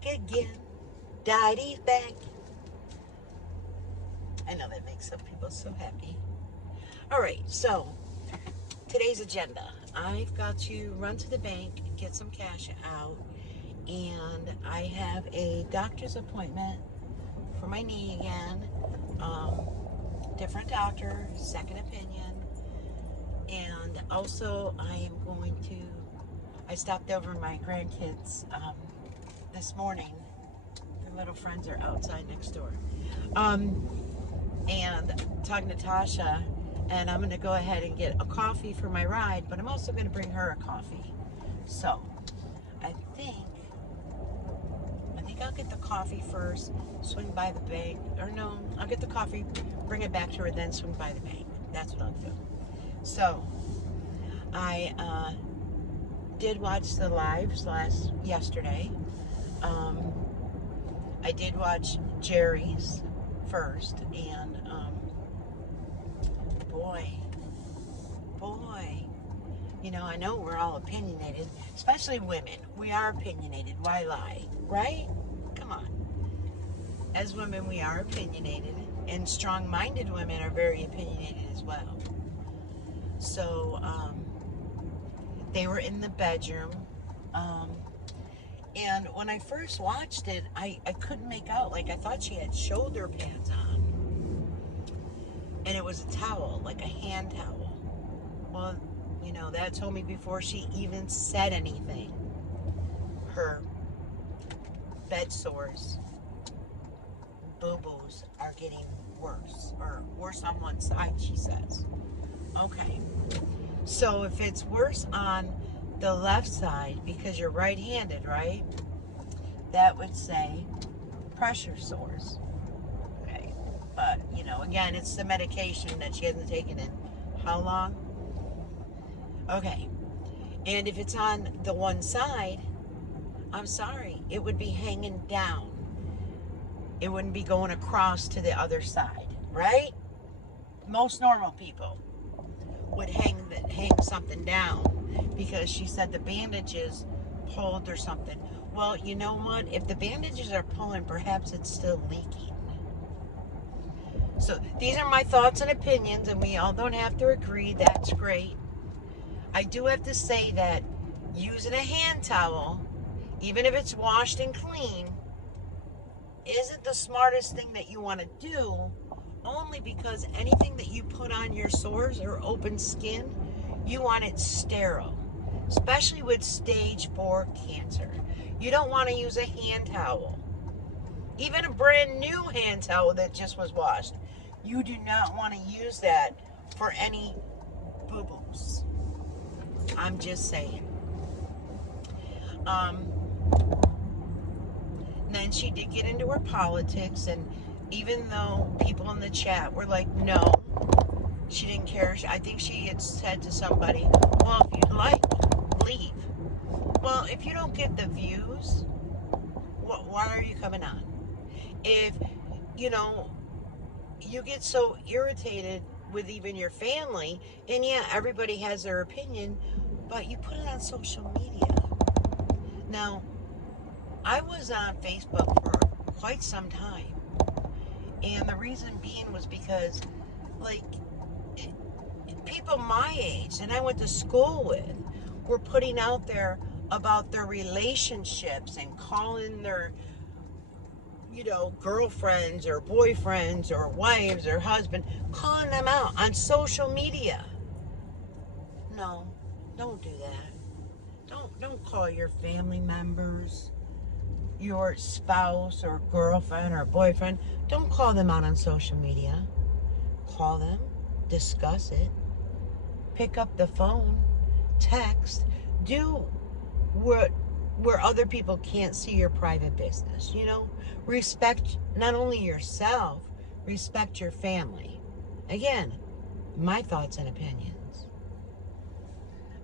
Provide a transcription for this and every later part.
back again. Dy-Dee's back. I know that makes some people so happy. All right, so today's agenda. I've got to run to the bank, get some cash out, and I have a doctor's appointment for my knee again. Different doctor, second opinion. And also I stopped over my grandkids this morning. Their little friends are outside next door. And talking to Tasha, and I'm going to go ahead and get a coffee for my ride, but I'm also going to bring her a coffee. So I think I'll get the coffee first, swing by the bank, or no, I'll get the coffee, bring it back to her, then swing by the bank. That's what I'll do. So I did watch the lives yesterday. I did watch Jerry's first, and boy, I know we're all opinionated, especially women. We are opinionated. Why lie, right? Come on. As women, we are opinionated, and strong-minded women are very opinionated as well. So they were in the bedroom, and when I first watched it, I couldn't make out. Like, I thought she had shoulder pads on, and it was a towel, like a hand towel. Well, that told me before she even said anything, her bed sores, boo-boos are getting worse, or worse on one side, she says. Okay, so if it's worse on the left side, because you're right-handed, right, that would say pressure sores. Okay, but again, it's the medication that she hasn't taken in how long? Okay, and if it's on the one side, I'm sorry, it would be hanging down. It wouldn't be going across to the other side, right? Most normal people would hang something down, because she said the bandages pulled or something. Well, you know what? If the bandages are pulling, perhaps it's still leaking. So these are my thoughts and opinions, and we all don't have to agree. That's great. I do have to say that using a hand towel, even if it's washed and clean, isn't the smartest thing that you want to do, only because anything that you put on your sores or open skin, you want it sterile, especially with stage 4 cancer. You don't want to use a hand towel, even a brand new hand towel that just was washed. You do not want to use that for any boo-boos. I'm just saying. Then she did get into her politics, and even though people in the chat were like, no, she didn't care. I think she had said to somebody, well, if you'd like, leave. Well, if you don't get the views, why are you coming on? If, you get so irritated with even your family, and yeah, everybody has their opinion, but you put it on social media. Now, I was on Facebook for quite some time, and the reason being was because, people my age and I went to school with were putting out there about their relationships and calling their, girlfriends or boyfriends or wives or husband, calling them out on social media. No, don't do that. Don't call your family members, your spouse or girlfriend or boyfriend. Don't call them out on social media. Call them, discuss it, pick up the phone, text, do where other people can't see your private business. Respect not only yourself, respect your family. Again, my thoughts and opinions.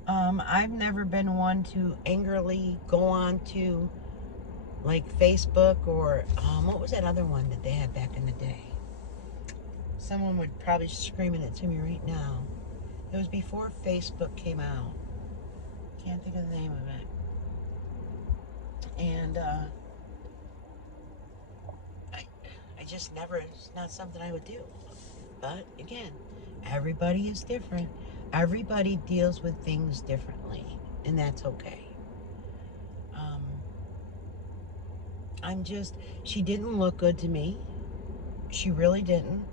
I've never been one to angrily go on to Facebook or what was that other one that they had back in the day? Someone would probably screaming it to me right now. It was before Facebook came out. Can't think of the name of it. And just never, it's not something I would do. But again, everybody is different. Everybody deals with things differently, and that's okay. She didn't look good to me. She really didn't.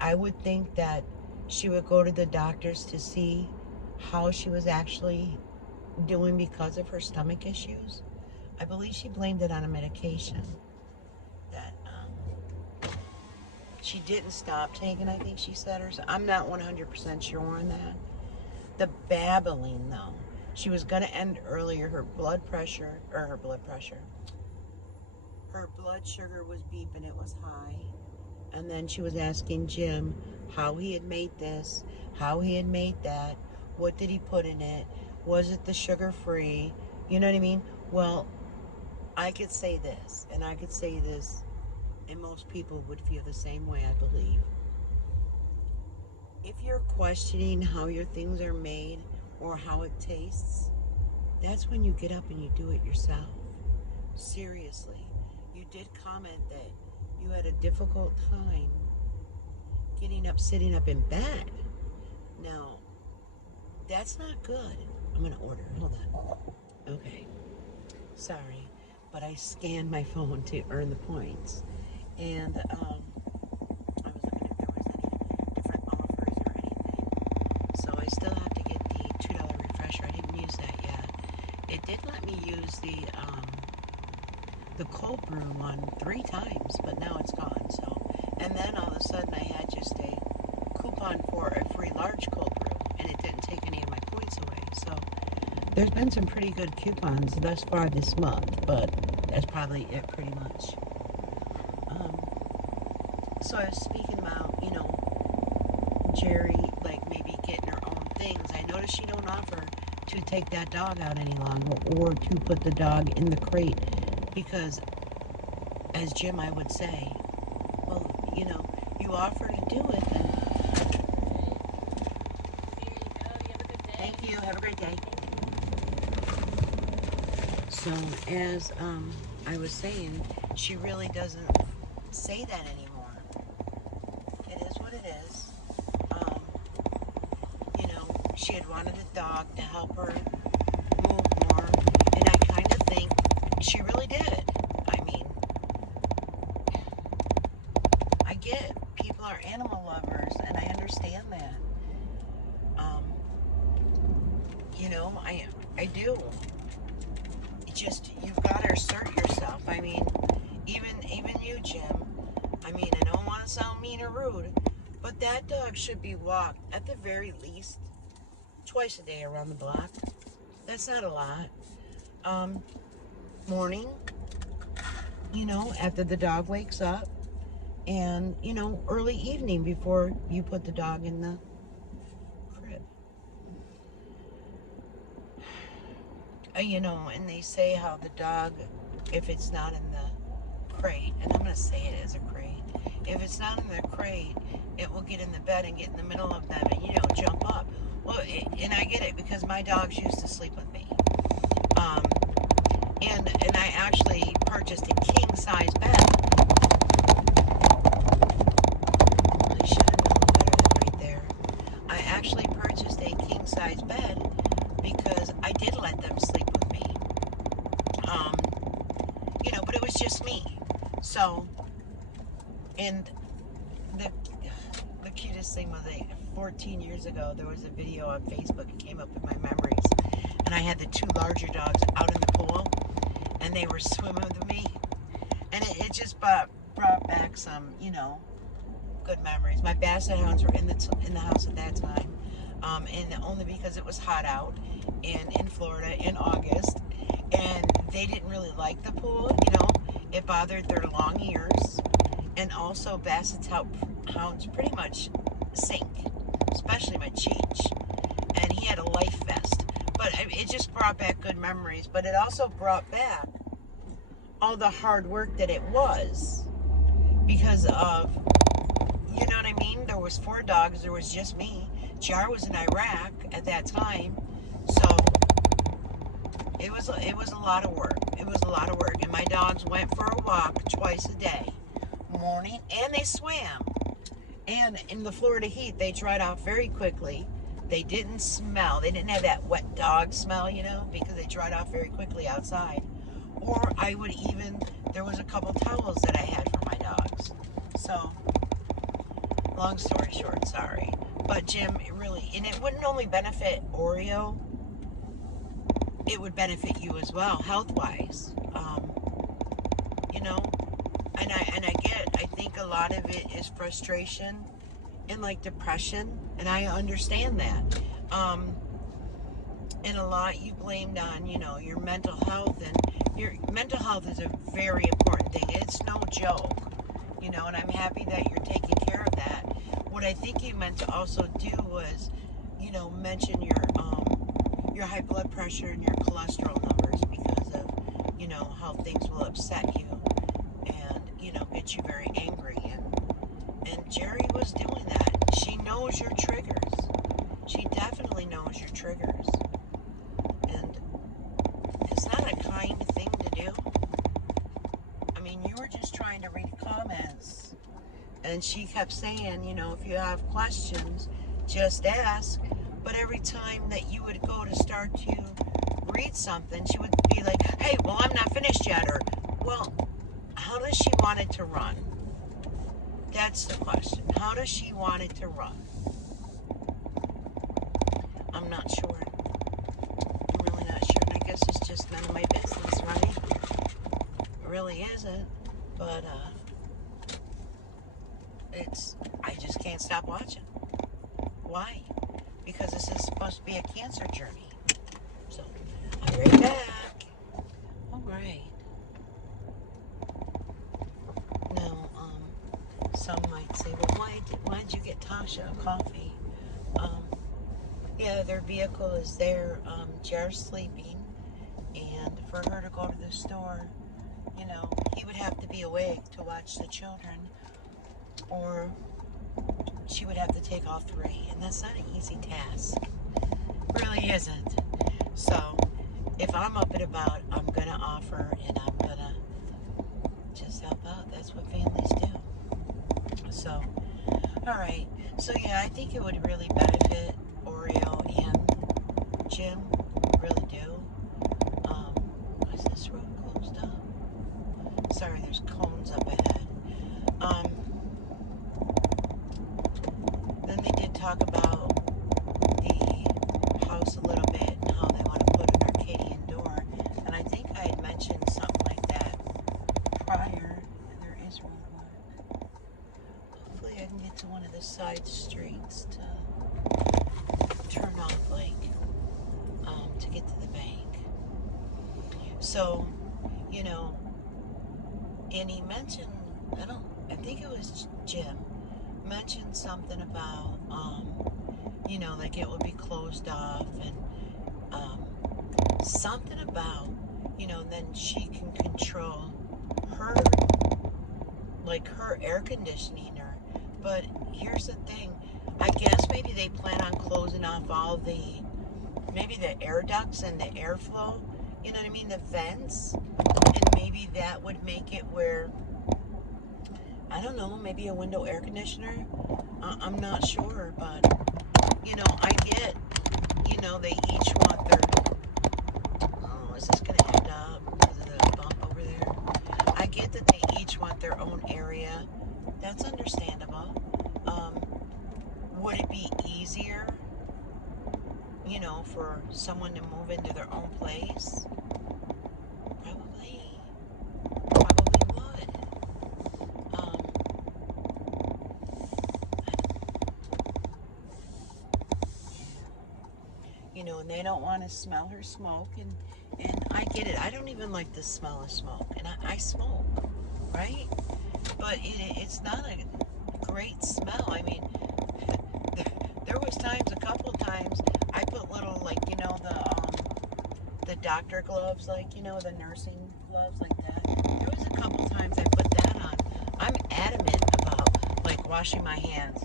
I would think that she would go to the doctors to see how she was actually doing because of her stomach issues. I believe she blamed it on a medication that she didn't stop taking, I think she said, or so. I'm not 100% sure on that. The babbling, though. She was going to end earlier. Her blood sugar was beeping. It was high. And then she was asking Jim how he had made this, how he had made that, what did he put in it, was it the sugar-free, you know what I mean? Well, I could say this, and I could say this, and most people would feel the same way, I believe. If you're questioning how your things are made or how it tastes, that's when you get up and you do it yourself. Seriously. You did comment that you had a difficult time getting up, sitting up in bed. Now, that's not good. I'm going to order. Hold on. Okay. Sorry. But I scanned my phone to earn the points. And I was looking if there was any different offers or anything. So I still have to get the $2 refresher. I didn't use that yet. It did let me use the cold brew one 3 times, but now it's gone. So, and then all of a sudden I had just a coupon for a free large cold brew, and it didn't take any of my points away. So there's been some pretty good coupons thus far this month, but that's probably it pretty much. So I was speaking about, Jerry, like maybe getting her own things. I noticed she don't offer to take that dog out any longer or to put the dog in the crate. Because, as Jim, I would say, well, you offer to do it, then. There you go. You have a good day. Thank you. Have a great day. So, as I was saying, she really doesn't say that anymore. It is what it is. She had wanted a dog to help her move more, and I kind of think she really did. I mean, I get it. People are animal lovers, and I understand that. I do. It's just, you've got to assert yourself. I mean, even you, Jim. I mean, I don't want to sound mean or rude, but that dog should be walked at the very least twice a day around the block. That's not a lot. Morning, after the dog wakes up, and, early evening before you put the dog in the crib. And they say how the dog, if it's not in the crate, and I'm going to say it as a crate, if it's not in the crate, it will get in the bed and get in the middle of them and, jump up. Well, and I get it because my dogs used to sleep with me. And I actually purchased a king-size bed. I should have known better than right there. I actually purchased a king-size bed because I did let them sleep with me. But it was just me. So, and the cutest thing was 14 years ago, there was a video on Facebook. It came up in my memories. And I had the 2 larger dogs out in the pool, and they were swimming with me. And it just brought back some, good memories. My basset hounds were in the house at that time, and only because it was hot out in Florida in August, and they didn't really like the pool. It bothered their long ears, and also basset hounds pretty much sink, especially my Cheech, and he had a life vest. But it just brought back good memories, but it also brought back all the hard work that it was because of, you know what I mean? There was 4 dogs. There was just me. Jar was in Iraq at that time. So it was a lot of work. It was a lot of work. And my dogs went for a walk twice a day. morning, and they swam. And in the Florida heat, they dried off very quickly. They didn't smell. They didn't have that wet dog smell, because they dried off very quickly outside. Or I would even, there was a couple towels that I had for my dogs. So, long story short, sorry. But Jim, and it wouldn't only benefit Oreo, it would benefit you as well, health-wise. I think a lot of it is frustration and like depression, and I understand that. And a lot you blamed on, your mental health, and your mental health is a very important thing. It's no joke, and I'm happy that you're taking care of that. What I think you meant to also do was, mention your high blood pressure and your cholesterol numbers because of, how things will upset you and, get you very angry. And Jerry was doing that. She knows your triggers. She definitely knows your triggers. And it's not a kind thing to do. I mean, you were just trying to read comments. And she kept saying, if you have questions, just ask. But every time that you would go to start to read something, she would be like, hey, well, I'm not finished yet. Or, well, how does she want it to run? That's the question. How does she want it to run? I'm not sure. I'm really not sure. And I guess it's just none of my business, right? It really isn't. But, I just can't stop watching. Why? Because this is supposed to be a cancer journey. So, I'll be right back. All right. Now, some might say, well, why did you get Tasha a coffee? Yeah, their vehicle is there. Jer's sleeping. And for her to go to the store, he would have to be awake to watch the children. Or she would have to take all three, and that's not an easy task. Really isn't. So if I'm up and about, I'm gonna offer, and I'm gonna just help out. That's what families do. So, all right. So yeah, I think it would really benefit Oreo and Jim. Really do. Is this road closed up? Sorry, there's cones up ahead. Then they did talk about the house a little bit and how they want to put an Arcadian door. And I think I had mentioned something like that prior. And there is road work. Hopefully I can get to one of the side streets to turn off, to get to the bank. So, and he mentioned, I think it was Jim, mentioned something about, like it would be closed off, and something about, then she can control her, her air conditioning. But here's the thing, I guess maybe they plan on closing off maybe the air ducts and the airflow, you know what I mean, the vents, and maybe that would make it where, I don't know, maybe a window air conditioner. I'm not sure, but, I get, they each want their, is this going to end up because of the bump over there? I get that they each want their own area. That's understandable. Would it be easier, for someone to move into their own place? Probably would. And they don't want to smell her smoke, and I get it. I don't even like the smell of smoke, and I smoke, right? But it's not a great smell. I mean, there was a couple times, I put little, the doctor gloves, the nursing gloves like that. There was a couple times I put that on. I'm adamant about, washing my hands.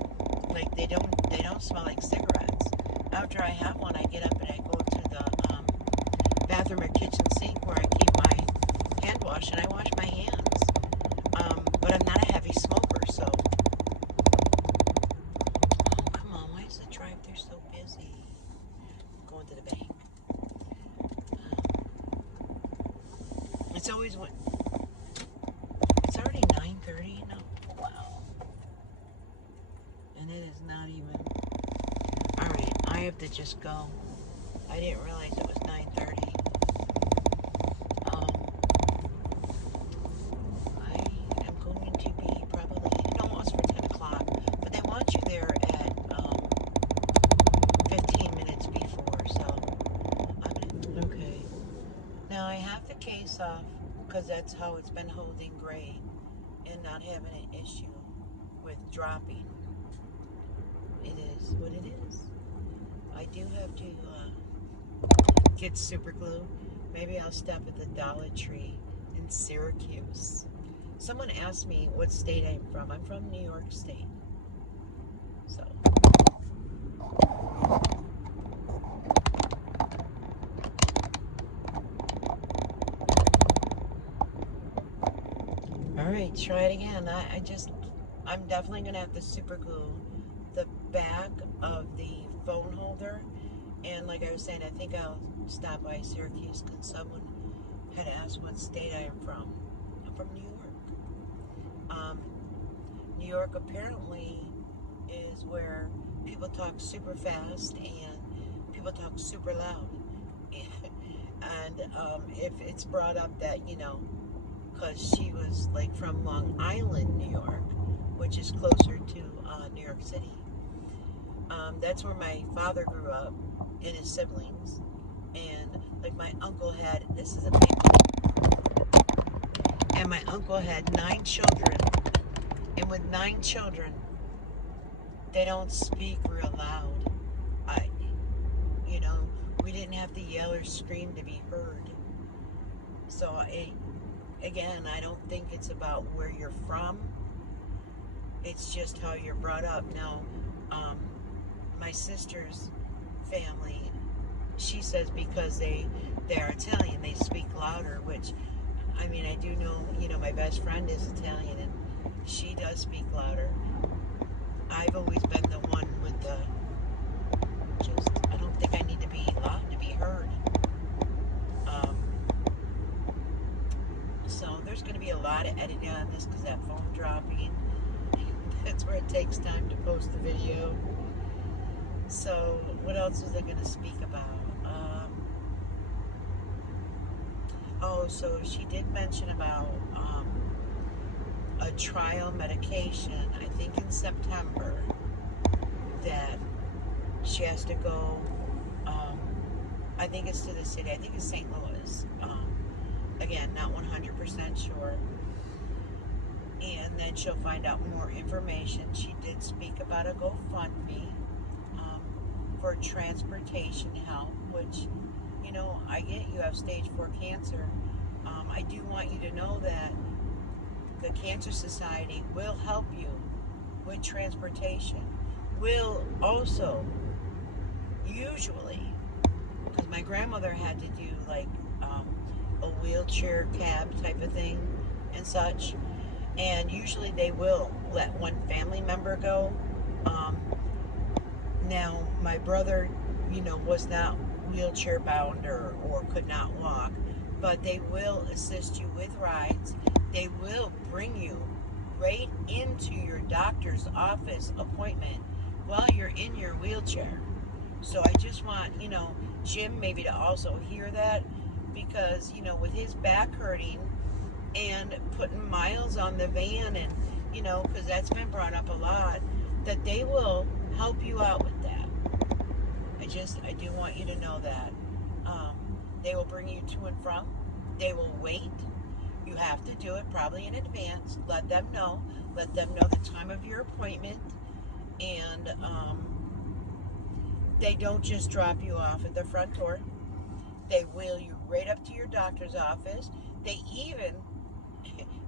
They don't smell like cigarettes. After I have one, I get up and I go to the bathroom or kitchen sink where I keep my hand wash, and I wash my hands. But I'm not a heavy heavy smoker, so. Oh, come on, why is the drive-thru so busy? Going to the bank. It's always what. It's already 9:30, you know. Wow. And it is not even. All right, I have to just go. I didn't realize it was 9:30. I am going to be probably almost for 10 o'clock, but they want you there at 15 minutes before, so okay. Now I have the case off because that's how it's been holding great and not having an issue with dropping. It is what it is. I do have to get super glue. Maybe I'll stop at the Dollar Tree in Syracuse. Someone asked me what state I'm from. I'm from New York State. So. All right, try it again. I'm definitely going to have to super glue the back of the phone holder. And like I was saying, I think I'll stop by Syracuse because someone had asked what state I am from. I'm from New York. New York apparently is where people talk super fast and people talk super loud. And if it's brought up that, because she was like from Long Island, New York, which is closer to New York City. That's where my father grew up and his siblings. And like my uncle had, this is a big one, and my uncle had 9 children. And with 9 children, they don't speak real loud. We didn't have to yell or scream to be heard. So, again, I don't think it's about where you're from. It's just how you're brought up. Now, my sister's family, she says because they're Italian, they speak louder, which, I mean, I do know, my best friend is Italian, and she does speak louder. I've always been the one with I don't think I need to be loud to be heard. So there's going to be a lot of editing on this because that phone dropping, that's where it takes time to post the video. So what else was I going to speak about? So she did mention about a trial medication, I think in September, that she has to go, I think it's to the city, I think it's St. Louis. Again, not 100% sure. And then she'll find out more information. She did speak about a GoFundMe for transportation help, which, I get you have stage 4 cancer. I do want you to know that the Cancer Society will help you with transportation. Will also, usually, because my grandmother had to do like a wheelchair cab type of thing and such, and usually they will let one family member go. Now my brother, was not wheelchair bound or could not walk, but they will assist you with rides. They will bring you right into your doctor's office appointment while you're in your wheelchair. So I just want, Jim maybe to also hear that, because, with his back hurting and putting miles on the van, and, because that's been brought up a lot, that they will help you out with that. I do want you to know that. They will bring you to and from. They will wait. You have to do it probably in advance. Let them know the time of your appointment, and they don't just drop you off at the front door. They wheel you right up to your doctor's office. They even,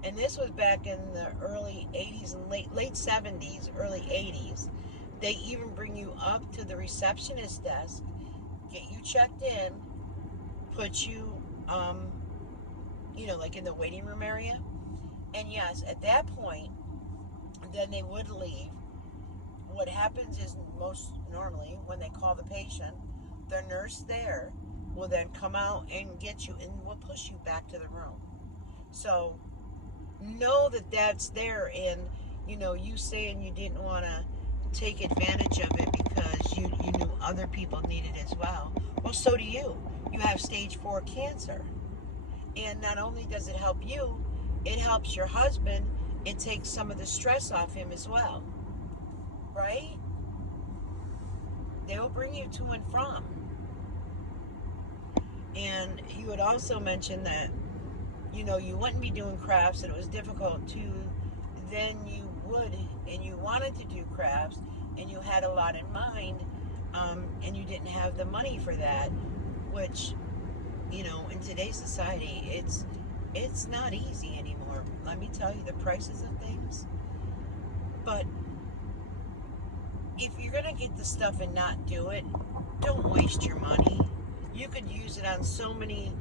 and this was back in the early 80s and late 70s, early 80s, they even bring you up to the receptionist desk, get you checked in, put you, like in the waiting room area. And yes, at that point, then they would leave. What happens is most normally when they call the patient, the nurse there will then come out and get you and will push you back to the room. So know that that's there, and you saying you didn't want to take advantage of it because you knew other people need it as well. Well, so do you. You have stage 4 cancer. And not only does it help you, it helps your husband. It takes some of the stress off him as well. Right? They will bring you to and from. And you had also mentioned that, you wouldn't be doing crafts and it was difficult to, then you would, and you wanted to do crafts and you had a lot in mind, and you didn't have the money for that, which, in today's society, it's not easy anymore. Let me tell you the prices of things. But if you're going to get the stuff and not do it, don't waste your money. You could use it on so many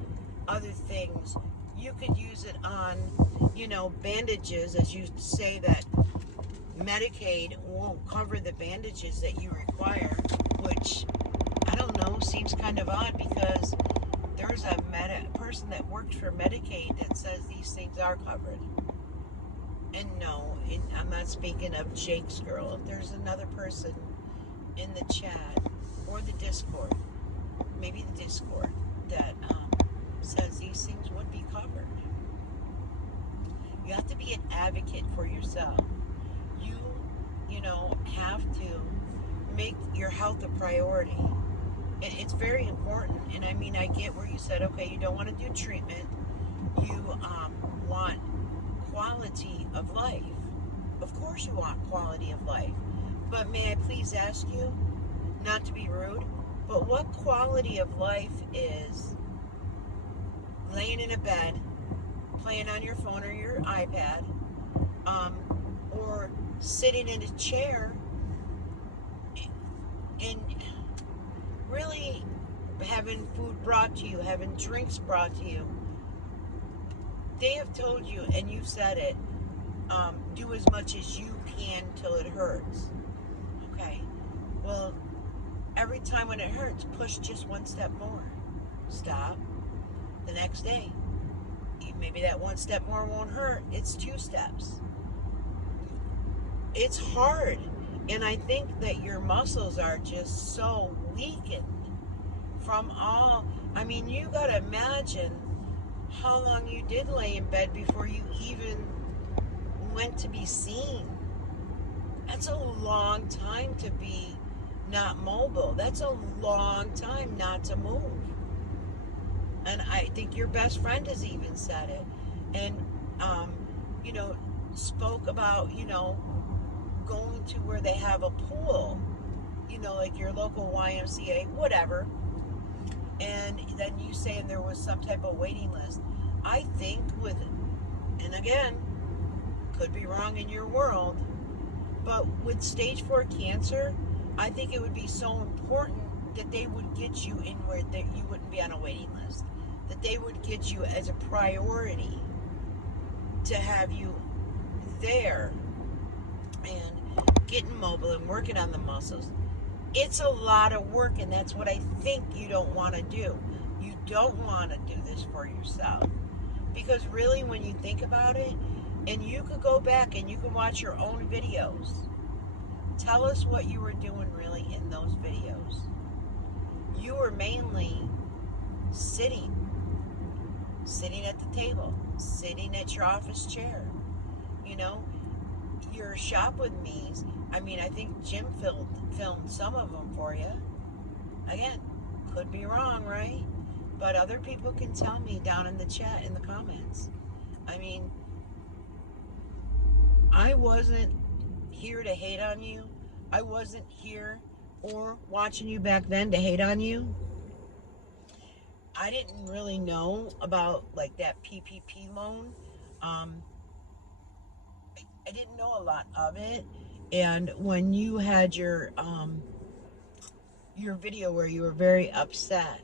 other things. You could use it on, bandages, as you say that Medicaid won't cover the bandages that you require, which, I don't know, seems kind of odd because there's a person that worked for Medicaid that says these things are covered. And no, I'm not speaking of Jake's girl. If there's another person in the chat or the Discord, maybe the Discord, that says these things would be covered. You have to be an advocate for yourself. You have to make your health a priority. It's very important. And I mean, I get where you said, okay, you don't want to do treatment. You want quality of life. Of course you want quality of life. But may I please ask you, not to be rude, but what quality of life is laying in a bed, playing on your phone or your iPad, or sitting in a chair and really having food brought to you, having drinks brought to you? They have told you, and you've said it, do as much as you can till it hurts. Okay, well, every time when it hurts, push just one step more. Stop. The next day, maybe that one step more won't hurt. It's 2 steps. It's hard. And I think that your muscles are just so weakened from all. I mean, you got to imagine how long you did lay in bed before you even went to be seen. That's a long time to be not mobile. That's a long time not to move. And I think your best friend has even said it. And, spoke about, going to where they have a pool, like your local YMCA, whatever. And then you saying there was some type of waiting list. I think and again, could be wrong in your world, but with stage 4 cancer, I think it would be so important that they would get you in where you wouldn't be on a waiting list. That they would get you as a priority to have you there and getting mobile and working on the muscles. It's a lot of work, and that's what I think you don't want to do. You don't want to do this for yourself. Because really, when you think about it, and you could go back and you can watch your own videos, tell us what you were doing really in those videos. You were mainly sitting at the table, sitting at your office chair. Your shop with me's. I mean, I think Jim filmed some of them for you. Again, could be wrong, right? But other people can tell me down in the chat, in the comments. I mean, I wasn't here to hate on you. I wasn't here or watching you back then to hate on you. I didn't really know about like that PPP loan. I didn't know a lot of it. And when you had your video where you were very upset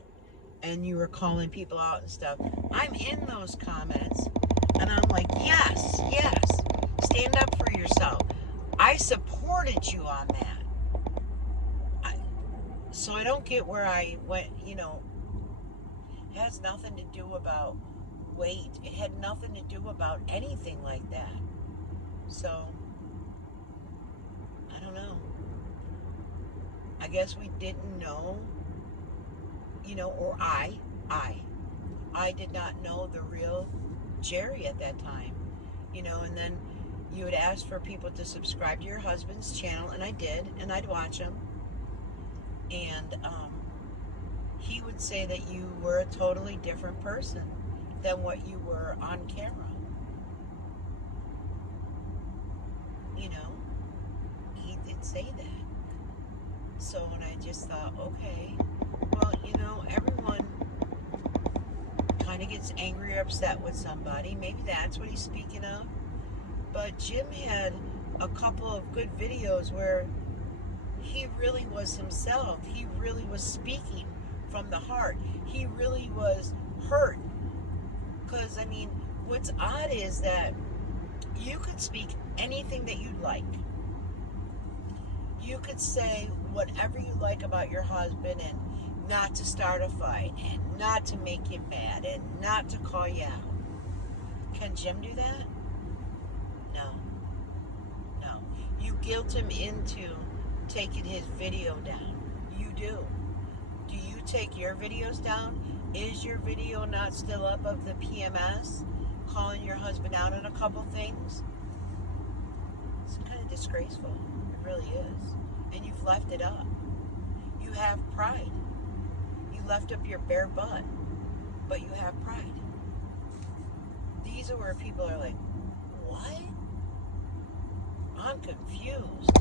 and you were calling people out and stuff, I'm in those comments and I'm like, yes, stand up for yourself. I supported you on that. So I don't get where I went, it has nothing to do about weight. It had nothing to do about anything like that. So, I don't know. I guess we didn't know, or I did not know the real Jerry at that time, and then you would ask for people to subscribe to your husband's channel, and I did, and I'd watch him, and he would say that you were a totally different person than what you were on camera. He did say that. So, and I just thought, okay, well, everyone kind of gets angry or upset with somebody. Maybe that's what he's speaking of. But Jim had a couple of good videos where he really was himself. He really was speaking from the heart. He really was hurt. Because, what's odd is that you could speak anything that you'd like. You could say whatever you like about your husband and not to start a fight and not to make him mad and not to call you out. Can Jim do that? No. You guilt him into taking his video down. You do. Do you take your videos down? Is your video not still up of the PMS? Calling your husband out on a couple things? It's kind of disgraceful. It really is. And you've left it up. You have pride. You left up your bare butt, but you have pride. These are where people are like, what? I'm confused.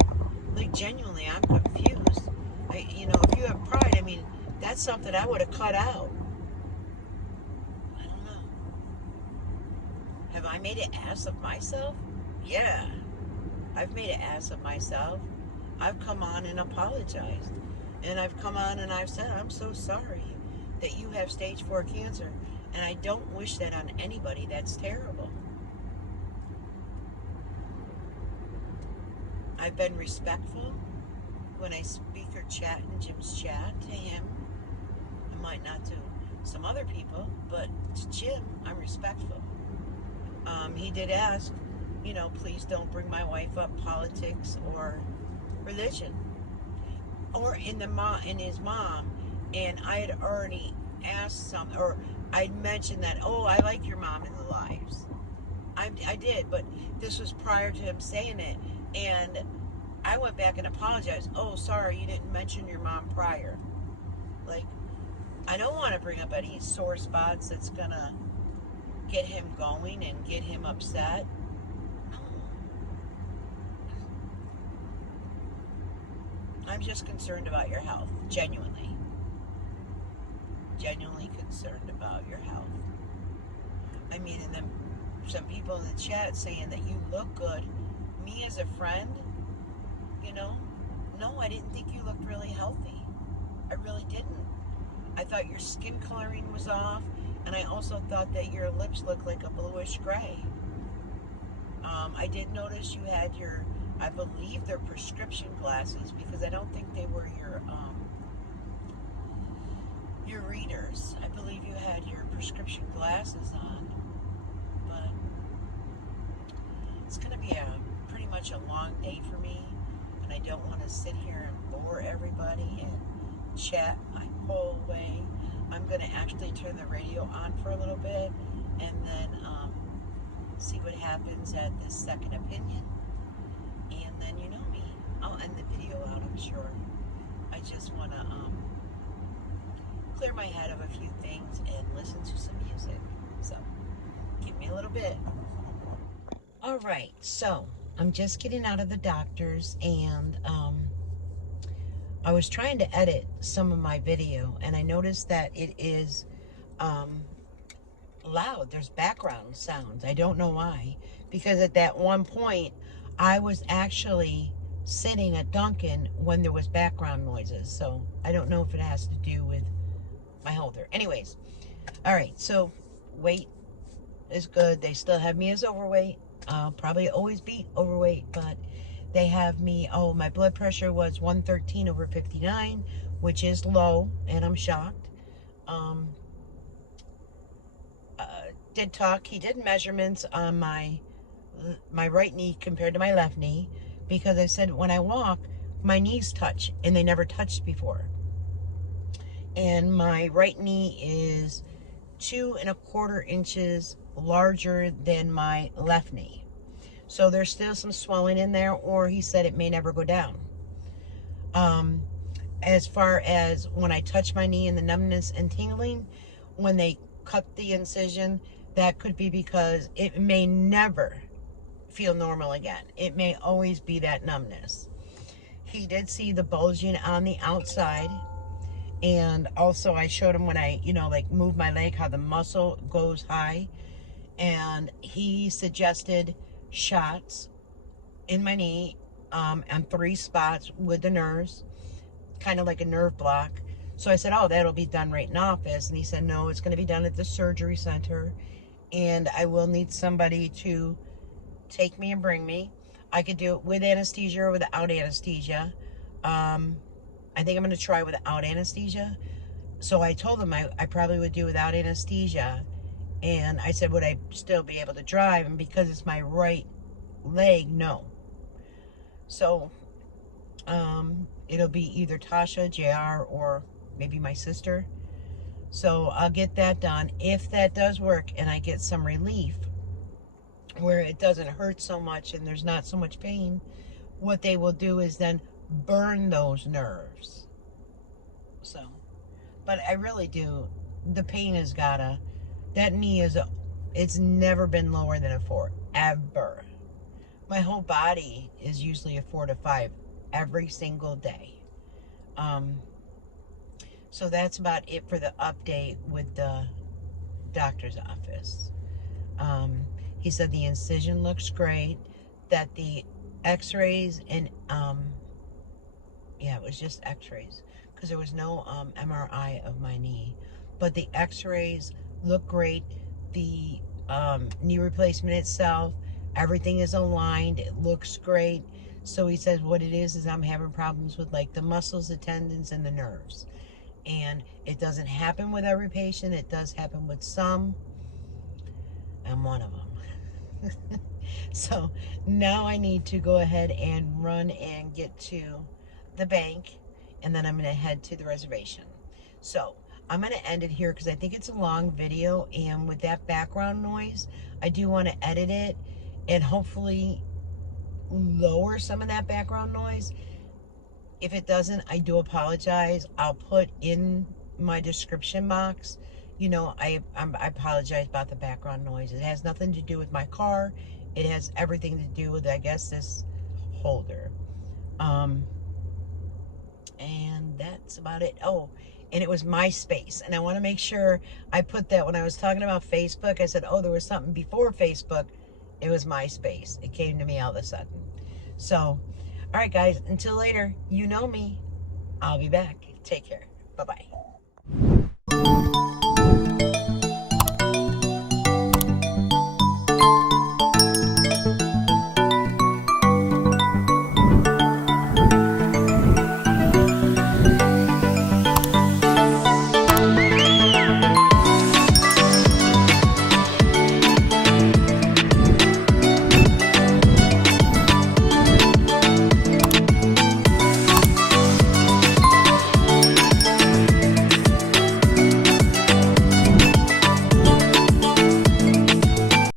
Like, genuinely, I'm confused. If you have pride, that's something I would have cut out. I don't know. Have I made an ass of myself? Yeah. I've made an ass of myself. I've come on and apologized. And I've come on and I've said, I'm so sorry that you have stage 4 cancer. And I don't wish that on anybody. That's terrible. I've been respectful when I speak or chat in Jim's chat to him. I might not to some other people, but to Jim, I'm respectful. He did ask, please don't bring my wife up politics or religion or in his mom. And I had already asked or I'd mentioned that, I like your mom in the lives. I did, but this was prior to him saying it. And I went back and apologized. Oh, sorry, you didn't mention your mom prior. Like, I don't want to bring up any sore spots that's going to get him going and get him upset. No. I'm just concerned about your health. Genuinely concerned about your health. And then some people in the chat saying that you look good. Me as a friend, no, I didn't think you looked really healthy. I really didn't. I thought your skin coloring was off, and I also thought that your lips looked like a bluish gray. I did notice you had I believe they're prescription glasses, because I don't think they were your readers. I believe you had your prescription glasses on, but it's going to be pretty much a long day for me, and I don't want to sit here and bore everybody and chat my whole way. I'm going to actually turn the radio on for a little bit, and then see what happens at this second opinion, and then me, I'll end the video out, I'm sure. I just want to clear my head of a few things and listen to some music, so give me a little bit. All right, so I'm just getting out of the doctor's, and I was trying to edit some of my video, and I noticed that it is loud. There's background sounds. I don't know why, because at that one point I was actually sitting at Dunkin' when there was background noises, so I don't know if it has to do with my holder. Anyways, all right, so weight is good. They still have me as overweight. I'll probably always be overweight, but They have me, oh, my blood pressure was 113/59, which is low, and I'm shocked. Um, did talk, he did measurements on my right knee compared to my left knee, because I said when I walk, my knees touch, and they never touched before. And my right knee is 2.25 inches larger than my left knee. So there's still some swelling in there, or he said it may never go down. Um, as far as when I touch my knee and the numbness and tingling, when they cut the incision, that could be because it may never feel normal again. It may always be that numbness. He did see the bulging on the outside. And also I showed him when I, like move my leg, how the muscle goes high. And he suggested shots in my knee on 3 spots with the nerves, kind of like a nerve block. So I said, oh, that'll be done right in office. And he said, no, it's going to be done at the surgery center. And I will need somebody to take me and bring me. I could do it with anesthesia or without anesthesia. I think I'm going to try without anesthesia. So I told him I probably would do without anesthesia. And I said, would I still be able to drive? And because it's my right leg, no. So it'll be either Tasha, JR, or maybe my sister. So I'll get that done. If that does work and I get some relief where it doesn't hurt so much and there's not so much pain, what they will do is then burn those nerves. So, but I really do. The pain has gotta, that knee it's never been lower than a 4, ever. My whole body is usually a 4 to 5 every single day. So that's about it for the update with the doctor's office. He said the incision looks great, that the x-rays and yeah, it was just x-rays because there was no MRI of my knee, but the x-rays look great. The knee replacement itself, everything is aligned, it looks great. So he says what it is I'm having problems with like the muscles, the tendons, and the nerves. And it doesn't happen with every patient. It does happen with some. I'm one of them. So now I need to go ahead and run and get to the bank, and then I'm going to head to the reservation. So I'm going to end it here because I think it's a long video, and with that background noise, I do want to edit it and hopefully lower some of that background noise. If it doesn't, I do apologize. I'll put in my description box, I apologize about the background noise. It has nothing to do with my car. It has everything to do with, I guess, this holder. And that's about it. Oh, and it was MySpace. And I want to make sure I put that when I was talking about Facebook. I said, oh, there was something before Facebook. It was MySpace. It came to me all of a sudden. So, all right, guys, until later, you know me. I'll be back. Take care. Bye-bye.